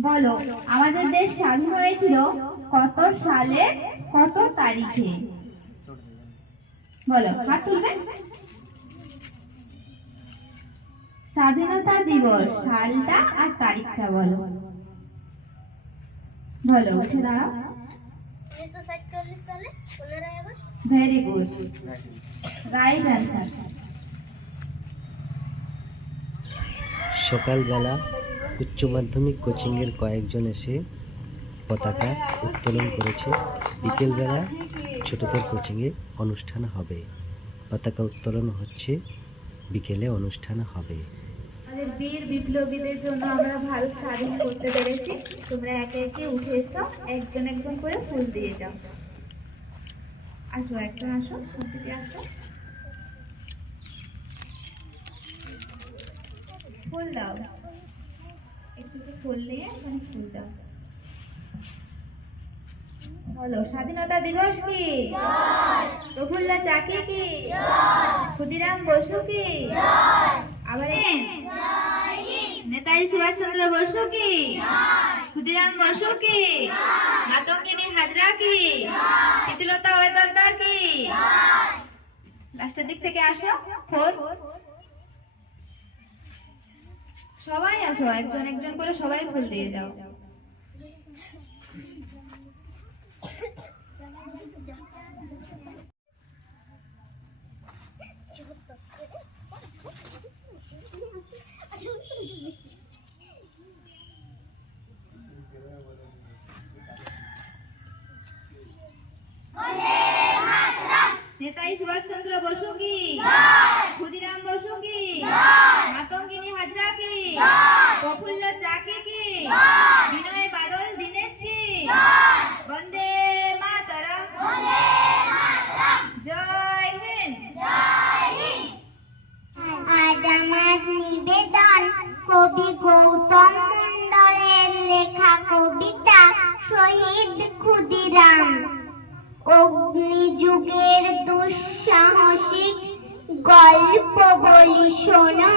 বলো, আমাদের দেশ স্বাধীন হয়েছিল কত সালে, কত তারিখে? বলো, হাত তুলবে? স্বাধীনতা দিবস, সালটা আর তারিখটা বলো। বলো, উঠে দাঁড়াও। ভেরি গুড রাইট অ্যান্সার সকালবেলা উচ্চ মাধ্যমিক কোচিংয়ের কয়েকজন এসে পতাকা উত্তোলন করেছে। বিকেলবেলা ছোটদের কোচিংয়ে অনুষ্ঠান হবে। পতাকা উত্তোলন হচ্ছে, বিকেলে অনুষ্ঠান হবে। বীর বিপ্লবীদের জন্য আমরা ভারত স্বাধীন করতে পেরেছি। তোমরা একে একে উঠে এসো, একজন একজন করে ফুল দিয়ে যাও। আসো, একজন আসো সত্যি আসো। ফুল দাও। বলো, স্বাধীনতা দিবস কি? প্রফুল্ল চাকি কি? ক্ষুদিরাম বসু কি? আবার নেতাজি সুভাষ চন্দ্র বসু কি? ক্ষুদিরাম বসু কি? মাতঙ্গিনী হাজরা কি? প্রীতিলতা ওয়েদারদার কি? লাস্টের দিক থেকে আসো, ফোর। সবাই আসো একজন একজন করে সবাই ফুল দিয়ে যাও নেতাজি সুভাষ চন্দ্র বসু কি ক্ষুদিরাম বসু কি মাতঙ্গিনী হাজরা কি প্রফুল্ল চাকি কি বিনয় বাদল দীনেশ কি বন্দে মাতরম জয় হিন্দ আজ আমার নিবেদন কবি গৌতম মন্ডলের লেখা কবিতা শহীদ ক্ষুদিরাম। অগ্নিযুগের দুঃসাহসিক গল্প বলি শোনো,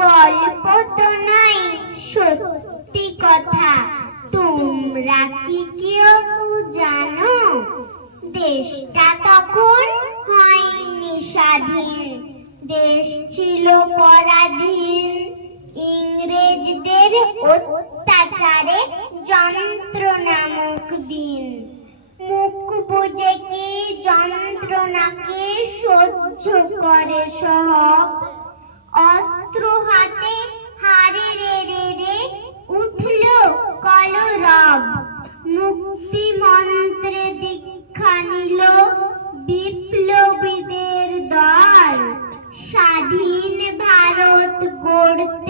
গল্প তো নয়, সত্যি কথা। তোমরা কি কেউ জানো? দেশটা তখন হয়নি স্বাধীন, দেশ ছিল পরাধীন। ইংরেজদের অত্যাচারে যন্ত্রণামুখ দিন। মুখ বুঝে কি যন্ত্রণাকে সহ্য করে সহব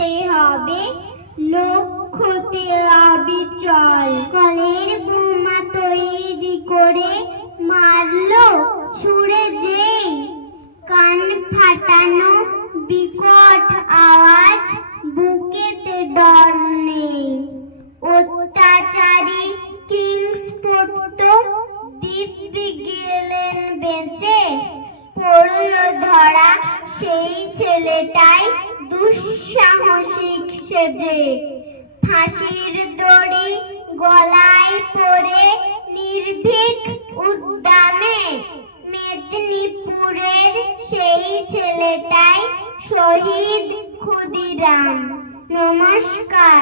গড়তে হবে। কলের বোমা তৈরি করে মারলো ছুড়ে যেই। কান ফাটানো বিকট আওয়াজ বুকেতে ডর নেই। অত্যাচারী কিংস পড়তো দিব্যি গেলেন বেঁচে। পড়ল ধরা সেই ছেলেটাই দুঃসাহসিক সেজে ফাঁসির দড়ি গলায় পড়ে নির্ভীক উদ্দামে মেদিনীপুরের সেই ছেলেটাই শহীদ ক্ষুদিরাম। নমস্কার।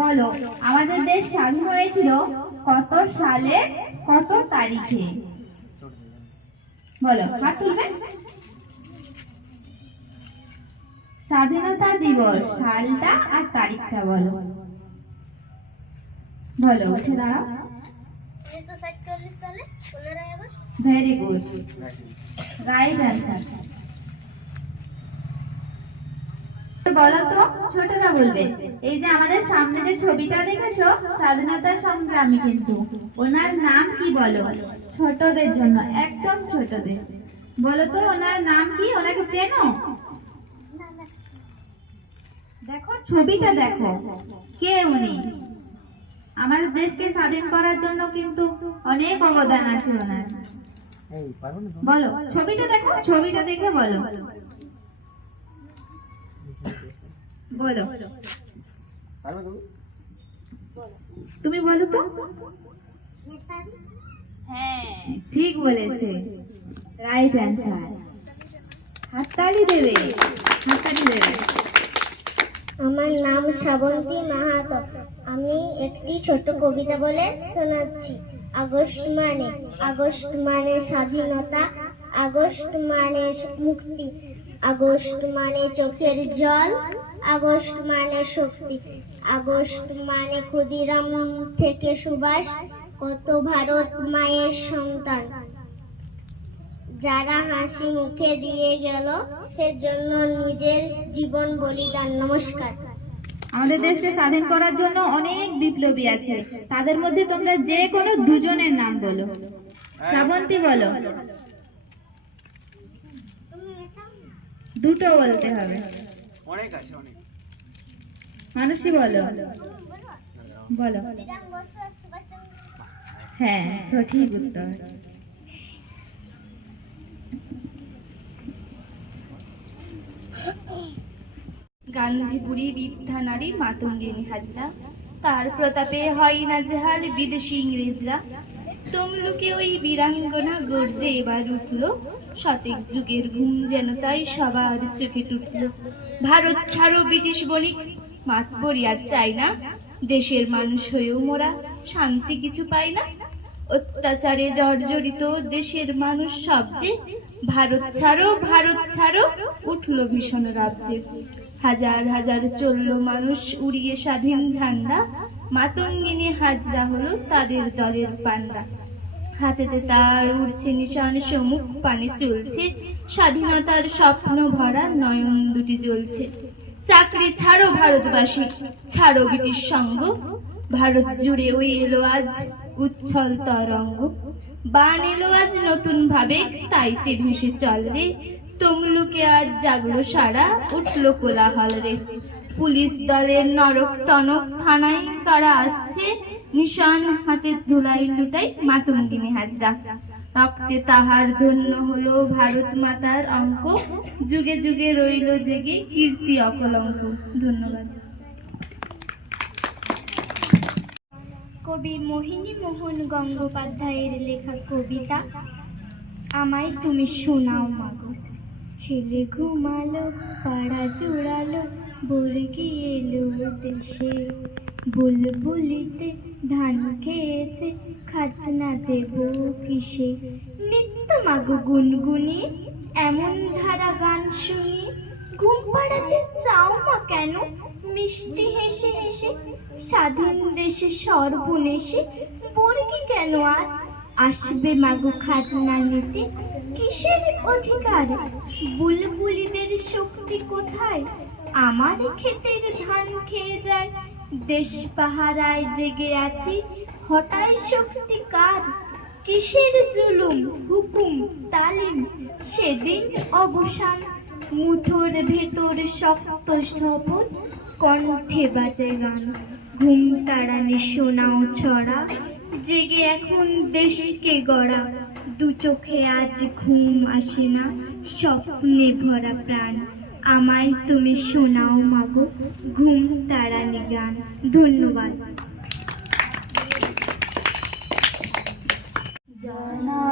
বলো, আমাদের দেশ স্বাধীন হয়েছিল কত সালে, কত তারিখে? বলো হাত তুলবে? স্বাধীনতা দিবস সালটা আর তারিখটা বলো। বলো উঠে দাঁড়াও। উনিশশো সাতচল্লিশ সালে ভেরি গুড রাইট অ্যান্সার বলো তো ছোটরা বলবে এই যে আমাদের সামনে যে ছবিটা দেখেছ স্বাধীনতা সংগ্রামী কিন্তু। ওনার নাম কি বলো? ছোটদের জন্য একদম ছোটদের। বলো তো ওনার নাম কি? ওনাকে চেনো? দেখো ছবিটা দেখো। কে উনি? আমাদের দেশকে স্বাধীন করার জন্য কিন্তু অনেক অবদান আছে ওনার। বলো ছবিটা দেখো ছবিটা দেখে বলো। বলো। তুমি বলো তো। হ্যাঁ। ঠিক বলেছে। রাইট অ্যান্সার হাততালি দেবে। হাততালি দেবে। আমার নাম শ্রাবন্তী মাহাতো। আমি একটি ছোট কবিতা বলে শোনাচ্ছি। আগস্ট মানে আগস্ট মানে স্বাধীনতা আগস্ট মানে মুক্তি আগস্ট মানে চোখের জল আগস্ট মানে শক্তি। আগস্ট মানে ক্ষুদিরাম থেকে সুভাষ, কত ভারত মায়ের সন্তান। যারা হাসি মুখে দিয়ে গেল, সেজন্য নিজের জীবন বলিদান। নমস্কার। আমাদের দেশকে স্বাধীন করার জন্য অনেক বিপ্লবী আছে। তাদের মধ্যে তোমরা যে কোনো দুজনের নাম বলো। শ্রাবন্তী বলো। দুটো বলতে হবে। অনেক আছে অনেক। মানুষই বলো। বলো। হ্যাঁ সঠিক উত্তর। গান্ধীপুরী বৃদ্ধা নারী মাতঙ্গিনী হাজরা তার প্রতাপে হয় না জেহাল বিদেশি ইংরেজরা। তমলুকে ওই বীরাঙ্গনা গর্জে এবার উঠল শতেক যুগের ঘুম যেন তাই সবার চোখে টুটল। ভারত ছাড়ো ব্রিটিশ বণিক মাতবরি আর চাই না। দেশের মানুষ হয়েও মোরা শান্তি কিছু পাই না। অত্যাচারে জর্জরিত দেশের মানুষ সবচেয়ে ভারত ছাড়ো ভারত ছাড়ো, উঠল ভীষণ রাজ্যে। হাজার হাজার চলল মানুষ উড়িয়ে স্বাধীন ঝান্ডা। মাতঙ্গিনী হাজরা হলো তাদের দলের পান্ডা। হাতেতে তার উড়ছে নিশান সমুখ পানে চলছে। স্বাধীনতার স্বপ্ন ভরা নয়ন দুটি জ্বলছে। চাকরি ছাড়ো ভারতবাসী, ছাড়ো ব্রিটিশ সঙ্গ ভারত জুড়ে ওই এলো আজ উচ্ছল তরঙ্গ। বান এলো আজ নতুন ভাবে, তাইতে ভেসে চল রে। তমলুকে আজ জাগলো সারা, উঠল কোলাহল রে। পুলিশ দলের নরক টনক থানায় কারা আসছে নিশান হাতে ধুলাই লুটাই মাতঙ্গিনী হাজরা। রক্তে তাহার ধন্য হলো ভারত মাতার অঙ্ক। যুগে যুগে রইল জেগে কীর্তি অকলঙ্ক। ধন্যবাদ। কবি মোহিনী মোহন গঙ্গোপাধ্যায়ের লেখা কবিতা, আমায় তুমি শোনাও মাগো। ছেলে ঘুমালো, পাড়া জোড়ালো বর্গি এলো দেশে বুলবুলিতে ধান খেয়েছে, খাজনা দেব কিসে? নিত্য মাগো গুনগুনি, এমন ধারা গান শুনি। ঘুম পাড়াতে চাও মা কেন? মিষ্টি হেসে হেসে স্বাধীন দেশে সর্বনেশে বর্গি কেন আর? আসবে মাগো খাজনা নিতে কিসের অধিকার? বুলবুলিদের শক্তি কোথায়? আমার ক্ষেতের ধান খেয়ে যায়। দেশ পাহারায় জেগে আছি। হঠাৎ শক্তি কার? কিসের জুলুম, হুকুম, তালিম? সেদিন অবসান। মুঠোর ভেতর শক্ত শপথ, কণ্ঠে বাজে গান। ঘুম তাড়ানি শোনাও ছড়া। জেগে এখন দেশকে গড়া। দু চোখে আজ ঘুম আসে না, স্বপ্নে ভরা প্রাণ। আমায় তুমি শোনাও মাগো ঘুম তারানি গান ধন্যবাদ। জনগণমনাধিনায়ক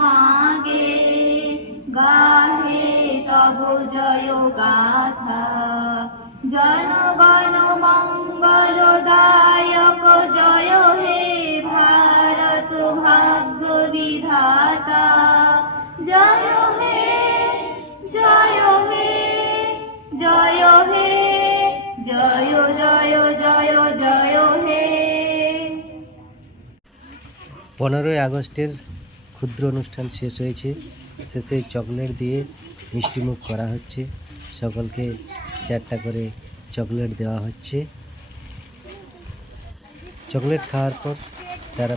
মাগে গাহে তব জয় গাথা। জনগণ মঙ্গল দায়ক জয় হে ভারত ভাগ্য বিধাতা। জয় হে জয় হে জয় হে, জয় জয় জয় জয় হে। পনেরোই আগস্টের ক্ষুদ্র অনুষ্ঠান শেষ হয়েছে। শেষে চকলেট দিয়ে মিষ্টিমুখ করা হচ্ছে। সকলকে চারটা করে চকলেট দেওয়া হচ্ছে। চকলেট খাওয়ার পর তারা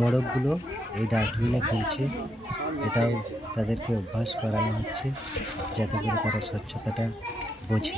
মোড়কগুলো এই ডাস্টবিনে ফেলছে। এটাও তাদেরকে অভ্যাস করানো হচ্ছে যাতে করে তারা স্বচ্ছতাটা বোঝে।